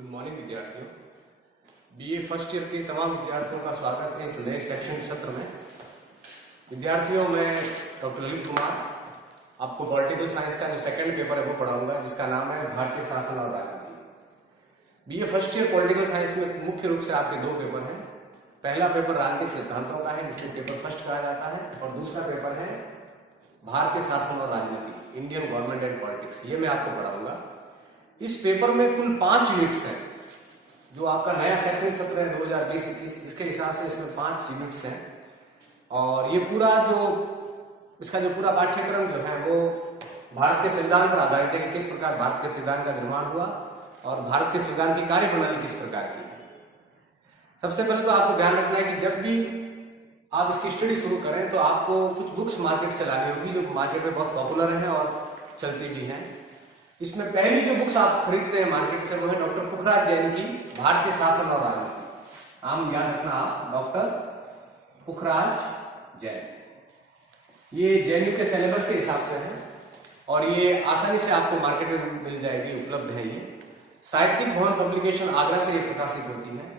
Good morning विद्यार्थियों। BA first year के तमाम विद्यार्थियों का स्वागत है इस नए शैक्षणिक सत्र में। विद्यार्थियों, मैं डॉक्टर ललित कुमार आपको पॉलिटिकल साइंस का जो सेकंड पेपर है वो पढ़ाऊंगा, जिसका नाम है भारतीय शासन और राजनीति। BA first year political science में मुख्य रूप से आपके दो पेपर हैं। पहला पेपर राजनीतिक सिद्धांतों का है, जिसे पेपर फर्स्ट कहा जाता है, और दूसरा पेपर है भारतीय शासन और राजनीति, इंडियन गवर्नमेंट एंड पॉलिटिक्स। ये मैं आपको पढ़ाऊंगा। इस पेपर में कुल 5 यूनिट्स हैं। जो आपका नया शैक्षणिक सत्र है 2020-21, इसके हिसाब से इसमें 5 यूनिट्स हैं। और ये पूरा इसका जो पूरा पाठ्यक्रम जो है वो भारत के संविधान पर आधारित है कि किस प्रकार भारत के संविधान का निर्माण हुआ और भारत के संविधान की कार्यप्रणाली किस प्रकार की है। सबसे पहले तो आपको ध्यान रखना है कि जब भी आप इसकी स्टडी शुरू करें तो आपको कुछ बुक्स मार्केट से लानी होगी, जो मार्केट में बहुत पॉपुलर हैं और चलती भी हैं। इसमें पहली जो बुक्स आप खरीदते हैं मार्केट से वो है डॉक्टर पुखराज जैन की भारतीय शासन और राजनीति। नाम याद रखना आप, डॉक्टर पुखराज जैन। ये जेएनयू के सिलेबस के हिसाब से है और ये आसानी से आपको मार्केट में मिल जाएगी, उपलब्ध है। ये साहित्यिक भवन पब्लिकेशन आगरा से ये प्रकाशित होती है।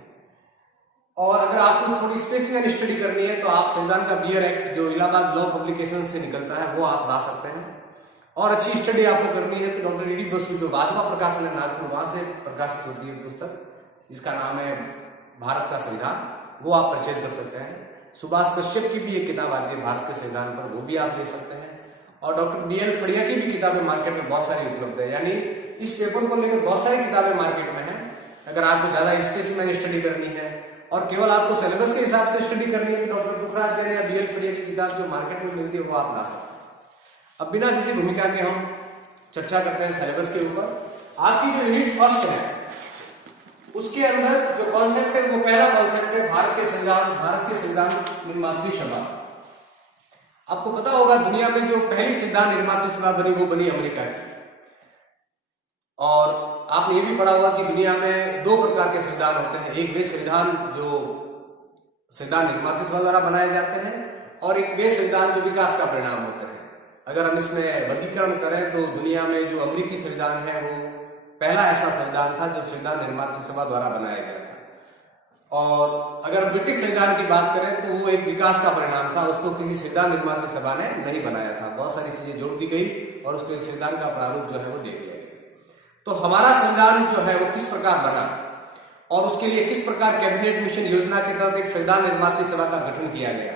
और अगर आपको थोड़ी स्पेसिफिक स्टडी करनी है तो आप संविधान का बियर एक्ट जो इलाहाबाद लॉ पब्लिकेशन से निकलता है वो आप ला सकते हैं। और अच्छी स्टडी आपको करनी है तो डॉक्टर ईडी बसु जो भाजपा प्रकाशन है नागपुर, वहां से प्रकाशित होती है पुस्तक, जिसका नाम है भारत का संविधान, वो आप परचेज कर सकते हैं। सुभाष कश्यप की भी एक किताब आती है भारत के संविधान पर, वो भी आप ले सकते हैं। और डॉक्टर बीएल फड़िया की भी किताबें मार्केट में बहुत सारी उपलब्ध है। यानी इस पेपर को लेकर बहुत सारी किताबें मार्केट में है। अगर आपको ज्यादा स्पेसिफिक स्टडी करनी है और केवल आपको सिलेबस के हिसाब से स्टडी करनी है तो डॉक्टर पुखराज जैन या बीएल फड़िया की किताब जो मार्केट में मिलती है वो आप ला सकते हैं। अब बिना किसी भूमिका के हम चर्चा करते हैं सिलेबस के ऊपर। आपकी जो यूनिट फर्स्ट है उसके अंदर जो कॉन्सेप्ट है वो पहला कॉन्सेप्ट है भारत के संविधान निर्मात्री सभा। आपको पता होगा दुनिया में जो पहली संविधान निर्मात्री सभा बनी वो बनी अमेरिका की। और आपने ये भी पढ़ा होगा कि दुनिया में 2 प्रकार के संविधान होते हैं। एक वे संविधान जो संविधान निर्मात्री सभा द्वारा बनाए जाते हैं और एक वे संविधान जो विकास का परिणाम होते हैं। अगर हम इसमें वर्गीकरण करें तो दुनिया में जो अमेरिकी संविधान है वो पहला ऐसा संविधान था जो संविधान निर्मात्री सभा द्वारा बनाया गया था। और अगर ब्रिटिश संविधान की बात करें तो वो एक विकास का परिणाम था, उसको किसी संविधान निर्मात्री सभा ने नहीं बनाया था। बहुत सारी चीजें जोड़ दी गई और उसको एक संविधान का प्रारूप जो है वो दे दिया गया। तो हमारा संविधान जो है वो किस प्रकार बना और उसके लिए किस प्रकार कैबिनेट मिशन योजना के तहत एक संविधान निर्मात्री सभा का गठन किया गया,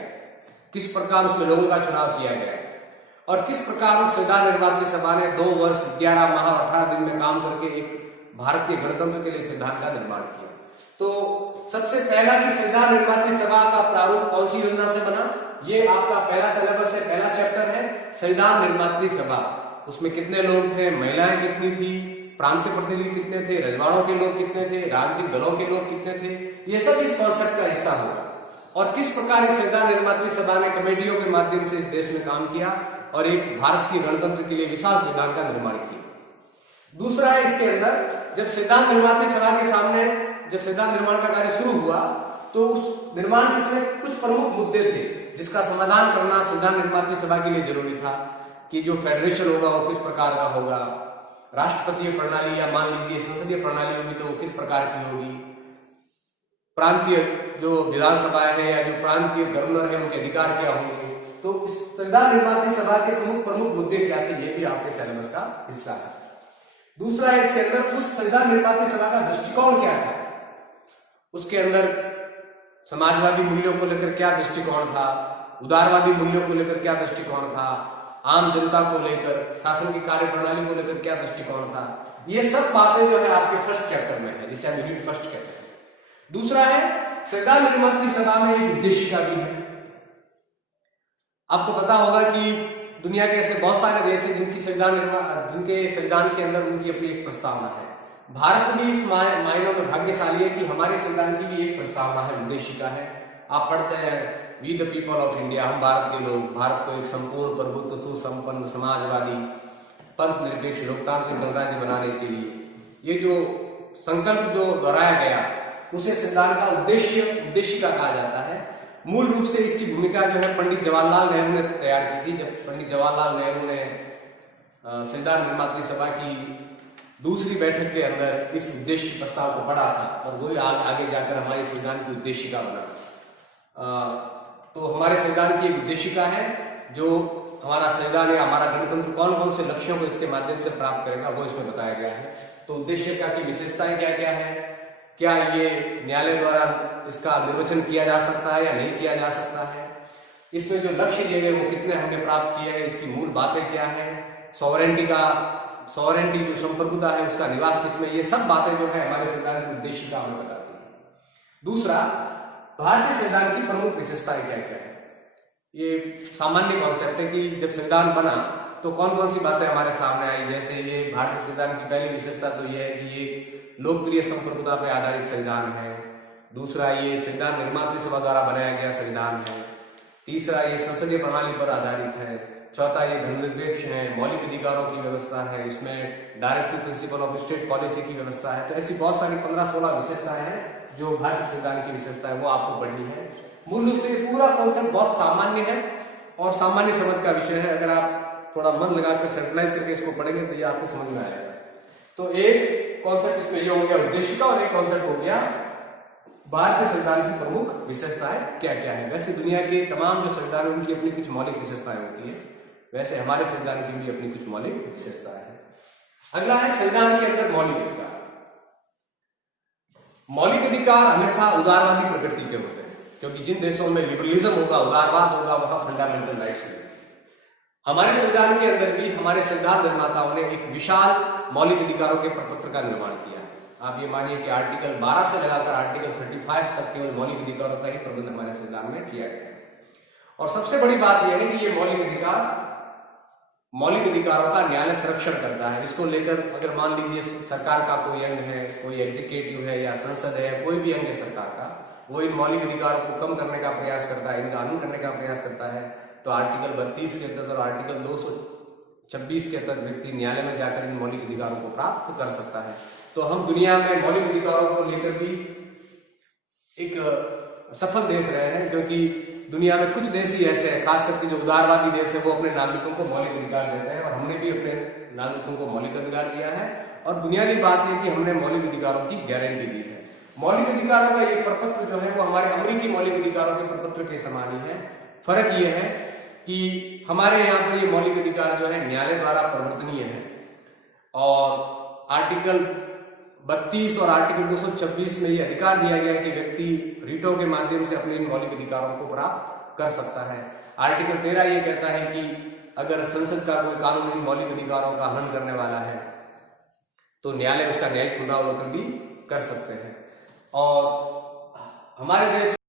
किस प्रकार उसमें लोगों का चुनाव किया गया और किस प्रकार उस संविधान निर्मात्री सभा ने 2 वर्ष 11 माह 18 दिन में काम करके एक भारतीय गणतंत्र के लिए संविधान का निर्माण किया। तो सबसे पहला कि संविधान निर्मात्री सभा का प्रारूप कौन सी योजना से बना, ये आपका पहला सिलेबस है, पहला चैप्टर है संविधान निर्मात्री सभा। उसमें कितने लोग थे, महिलाएं कितनी थी, प्रांतीय प्रतिनिधि कितने थे, रजवाड़ों के लोग कितने थे, राजनीतिक दलों के लोग कितने थे, ये सब इस कॉन्सेप्ट का हिस्सा होगा। और किस प्रकार इस संविधान निर्मात्री सभा ने कमेटियों के माध्यम से इस देश में काम किया और एक भारतीय गणतंत्र के लिए विशाल संविधान का निर्माण किया। दूसरा है इसके अंदर जब संविधान निर्मात्री सभा के सामने जब संविधान निर्माण का कार्य शुरू हुआ तो उस निर्माण के समय कुछ प्रमुख मुद्दे थे जिसका समाधान करना संविधान निर्मात्री सभा के लिए जरूरी था। कि जो फेडरेशन होगा वो किस प्रकार का होगा, राष्ट्रपतीय प्रणाली या मान लीजिए संसदीय प्रणाली होगी तो वो किस प्रकार की होगी, प्रांतीय जो विधानसभाएं हैं या जो प्रांतीय गवर्नर है उनके अधिकार क्या होंगे। तो इस संविधान निर्मात्री सभा के प्रमुख मुद्दे क्या थे, ये भी आपके सिलेबस का हिस्सा है। दूसरा है इसके अंदर उस संविधान निर्मात्री सभा का दृष्टिकोण क्या था, उसके अंदर समाजवादी मूल्यों को लेकर क्या दृष्टिकोण था, उदारवादी मूल्यों को लेकर क्या दृष्टिकोण था, आम जनता को लेकर, शासन की कार्यप्रणाली को लेकर क्या दृष्टिकोण था। ये सब बातें जो है आपके फर्स्ट चैप्टर में है, जिसे हम यूनिट फर्स्ट कहते हैं। दूसरा है संविधान निर्मात्री सभा में एक उद्देशिका भी है। आपको पता होगा कि दुनिया के ऐसे बहुत सारे देश हैं जिनके संविधान के अंदर उनकी अपनी एक प्रस्तावना है। भारत भी इस मायनों में भाग्यशाली है कि हमारे संविधान की भी एक प्रस्तावना है, उद्देशिका है। आप पढ़ते हैं we the people of India, हम भारत के लोग, भारत को एक संपूर्ण प्रभुत्व सुसंपन्न समाजवादी पंथ निरपेक्ष लोकतांत्रिक गणराज्य बनाने के लिए ये जो संकल्प जो दोहराया गया उसे संविधान का उद्देशिका कहा जाता है। मूल रूप से इसकी भूमिका जो है पंडित जवाहरलाल नेहरू ने तैयार की थी। जब पंडित जवाहरलाल नेहरू ने संविधान निर्मात्री सभा की दूसरी बैठक के अंदर इस उद्देश्य प्रस्ताव को पढ़ा था और वही आगे जाकर हमारे संविधान की उद्देशिका बना। तो हमारे संविधान की एक उद्देशिका है, जो हमारा संविधान या हमारा गणतंत्र कौन कौन से लक्ष्यों को इसके माध्यम से प्राप्त करेगा वो इसमें बताया गया है। तो उद्देशिका की विशेषताएं क्या क्या है, क्या ये न्यायालय द्वारा इसका निर्वचन किया जा सकता है या नहीं किया जा सकता है, इसमें जो लक्ष्य दिए गए वो कितने हमने प्राप्त किए हैं, इसकी मूल बातें क्या है, सॉवरेंटी जो संप्रभुता है उसका निवास किसमें, ये सब बातें जो है हमारे संविधान की उद्देशिका हमें बताती है। दूसरा, भारतीय संविधान की प्रमुख विशेषताएं क्या क्या है। ये सामान्य कॉन्सेप्ट है कि जब संविधान बना तो कौन कौन सी बातें हमारे सामने आई। जैसे ये भारतीय संविधान की पहली विशेषता तो ये है कि ये लोकप्रिय संप्रभुता पर आधारित संविधान है। दूसरा, ये संविधान निर्मात्री सभा द्वारा बनाया गया संविधान है। तीसरा, ये संसदीय प्रणाली पर आधारित है। चौथा, ये धर्मनिरपेक्ष है, मौलिक अधिकारों की व्यवस्था है, इसमें directive principle of state policy की व्यवस्था है। तो ऐसी बहुत सारी 15-16 विशेषताएं हैं जो भारतीय संविधान की विशेषता है, वो आपको पढ़नी है। मूल रूप से ये पूरा कॉन्सेप्ट बहुत सामान्य है और सामान्य समझ का विषय है। अगर आप थोड़ा मन लगाकर सेंट्रलाइज करके इसको पढ़ेंगे तो ये आपको समझ में आएगा। तो एक कॉन्सेप्ट इसमें ये हो गया उद्देशिका, और एक कॉन्सेप्ट हो गया भारतीय संविधान की प्रमुख विशेषताएं क्या क्या है। वैसे दुनिया के तमाम जो संविधान है उनकी अपनी कुछ मौलिक विशेषताएं होती है, वैसे हमारे संविधान की भी अपनी कुछ मौलिक विशेषताएं हैं। अगला है संविधान के अंदर मौलिक अधिकार। मौलिक अधिकार हमेशा उदारवादी प्रकृति के होते हैं, क्योंकि जिन देशों में लिबरलिज्म होगा, उदारवाद होगा, वहां फंडामेंटल राइट्स होंगे। हमारे संविधान के अंदर भी हमारे संविधान निर्माताओं ने एक विशाल मौलिक अधिकारों के प्रपत्र का निर्माण किया है। आप ये मानिए कि आर्टिकल 12 से लगाकर आर्टिकल 35 तक केवल मौलिक अधिकारों का ही प्रबंध हमारे संविधान में किया गया है। और सबसे बड़ी बात यह है कि ये मौलिक अधिकारों का न्यायालय संरक्षण करता है। इसको लेकर अगर मान लीजिए सरकार का कोई अंग है, कोई एग्जीक्यूटिव है या संसद है, कोई भी अंग है सरकार का, वो इन मौलिक अधिकारों को कम करने का प्रयास करता है, इनका हनन करने का प्रयास करता है, तो आर्टिकल 32 के तहत और आर्टिकल 226 के तहत व्यक्ति न्यायालय में जाकर इन मौलिक अधिकारों को प्राप्त कर सकता है। तो हम दुनिया में मौलिक अधिकारों को लेकर भी एक सफल देश रहे हैं, क्योंकि दुनिया में कुछ देश ही ऐसे हैं, खास करके जो उदारवादी देश है, वो अपने नागरिकों को मौलिक अधिकार देते हैं, और हमने भी अपने नागरिकों को मौलिक अधिकार दिया है। और बुनियादी बात यह कि हमने मौलिक अधिकारों की गारंटी दी है। मौलिक अधिकारों का ये प्रपत्र जो है वो हमारे अमेरिकी मौलिक अधिकारों के प्रपत्र के समान ही है। फर्क ये है कि हमारे यहाँ पर ये मौलिक अधिकार जो है न्यायालय द्वारा परिवर्तनीय है, और आर्टिकल 32 और आर्टिकल 226 में ये अधिकार दिया गया है कि व्यक्ति रीटों के माध्यम से अपने इन मौलिक अधिकारों को प्राप्त कर सकता है। आर्टिकल 13 ये कहता है कि अगर संसद का कोई कानून इन मौलिक अधिकारों का हनन करने वाला है तो न्यायालय उसका न्यायिक पुनरावलोकन भी कर सकते हैं। और हमारे देश